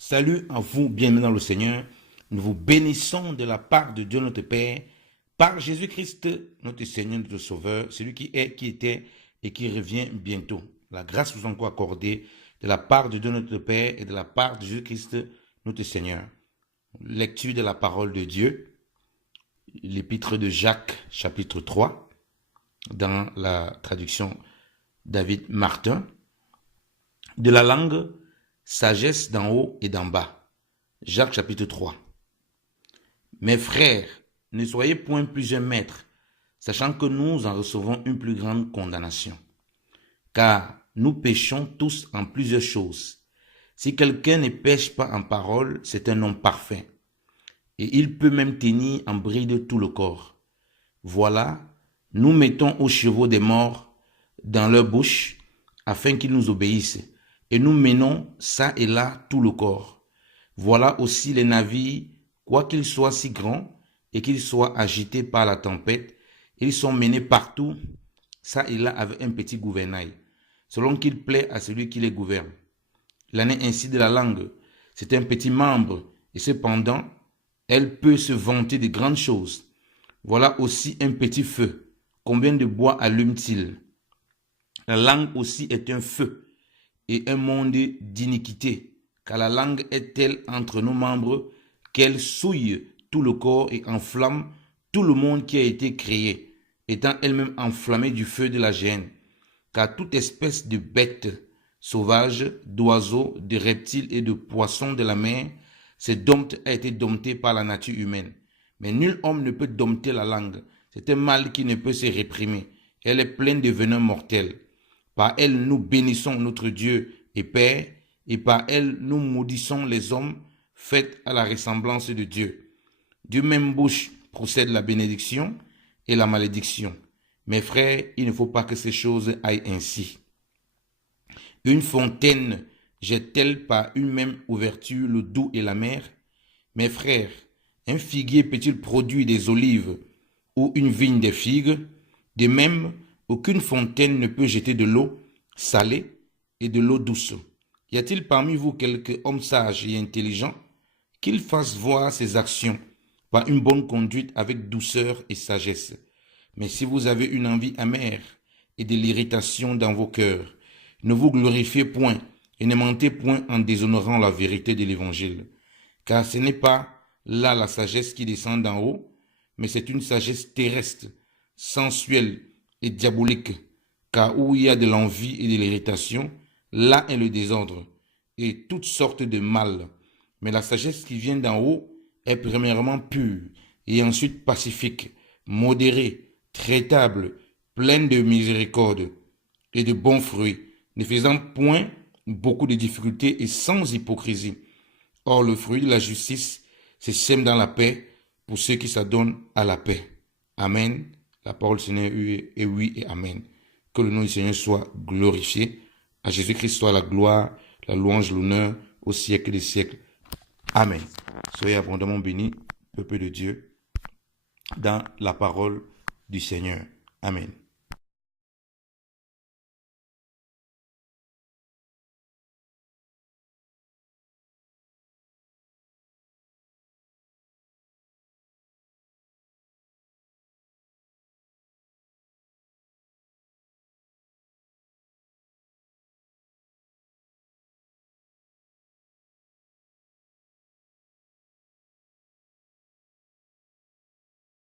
Salut à vous, bienvenue dans le Seigneur. Nous vous bénissons de la part de Dieu notre Père, par Jésus-Christ, notre Seigneur, notre Sauveur, celui qui est, qui était et qui revient bientôt. La grâce vous est encore accordée de la part de Dieu notre Père et de la part de Jésus-Christ, notre Seigneur. Lecture de la parole de Dieu, l'épître de Jacques, chapitre 3, dans la traduction David Martin, de la langue sagesse d'en haut et d'en bas. Jacques chapitre 3. Mes frères, ne soyez point plusieurs maîtres, sachant que nous en recevons une plus grande condamnation. Car nous péchons tous en plusieurs choses. Si quelqu'un ne pêche pas en parole, c'est un homme parfait. Et il peut même tenir en bride tout le corps. Voilà, nous mettons aux chevaux des morts dans leur bouche, afin qu'ils nous obéissent. Et nous menons ça et là tout le corps. Voilà aussi les navires, quoiqu'ils soient si grands et qu'ils soient agités par la tempête, ils sont menés partout, ça et là avec un petit gouvernail, selon qu'il plaît à celui qui les gouverne. Il en est ainsi de la langue. C'est un petit membre, et cependant, elle peut se vanter de grandes choses. Voilà aussi un petit feu. Combien de bois allume-t-il? La langue aussi est un feu et un monde d'iniquité, car la langue est telle entre nos membres qu'elle souille tout le corps et enflamme tout le monde qui a été créé, étant elle-même enflammée du feu de la gêne. Car toute espèce de bête sauvage, d'oiseaux, de reptiles et de poissons de la mer, a été domptée par la nature humaine. Mais nul homme ne peut dompter la langue. C'est un mal qui ne peut se réprimer. Elle est pleine de venin mortel. Par elle, nous bénissons notre Dieu et Père, et par elle, nous maudissons les hommes faits à la ressemblance de Dieu. Du même bouche procède la bénédiction et la malédiction. Mes frères, il ne faut pas que ces choses aillent ainsi. Une fontaine jette-t-elle par une même ouverture le doux et l'amer? Mes frères, un figuier peut-il produire des olives ou une vigne des figues? De même, aucune fontaine ne peut jeter de l'eau salée et de l'eau douce. Y a-t-il parmi vous quelque homme sage et intelligent qu'il fasse voir ses actions par une bonne conduite avec douceur et sagesse? Mais si vous avez une envie amère et de l'irritation dans vos cœurs, ne vous glorifiez point et ne mentez point en déshonorant la vérité de l'évangile. Car ce n'est pas là la sagesse qui descend d'en haut, mais c'est une sagesse terrestre, sensuelle et diabolique. Car où il y a de l'envie et de l'irritation, là est le désordre et toutes sortes de mal. Mais la sagesse qui vient d'en haut est premièrement pure et ensuite pacifique, modérée, traitable, pleine de miséricorde et de bons fruits, ne faisant point beaucoup de difficultés et sans hypocrisie. Or, le fruit de la justice se sème dans la paix pour ceux qui s'adonnent à la paix. Amen. La parole du Seigneur est oui et amen. Que le nom du Seigneur soit glorifié. À Jésus-Christ soit la gloire, la louange, l'honneur au siècle des siècles. Amen. Soyez abondamment bénis, peuple de Dieu, dans la parole du Seigneur. Amen.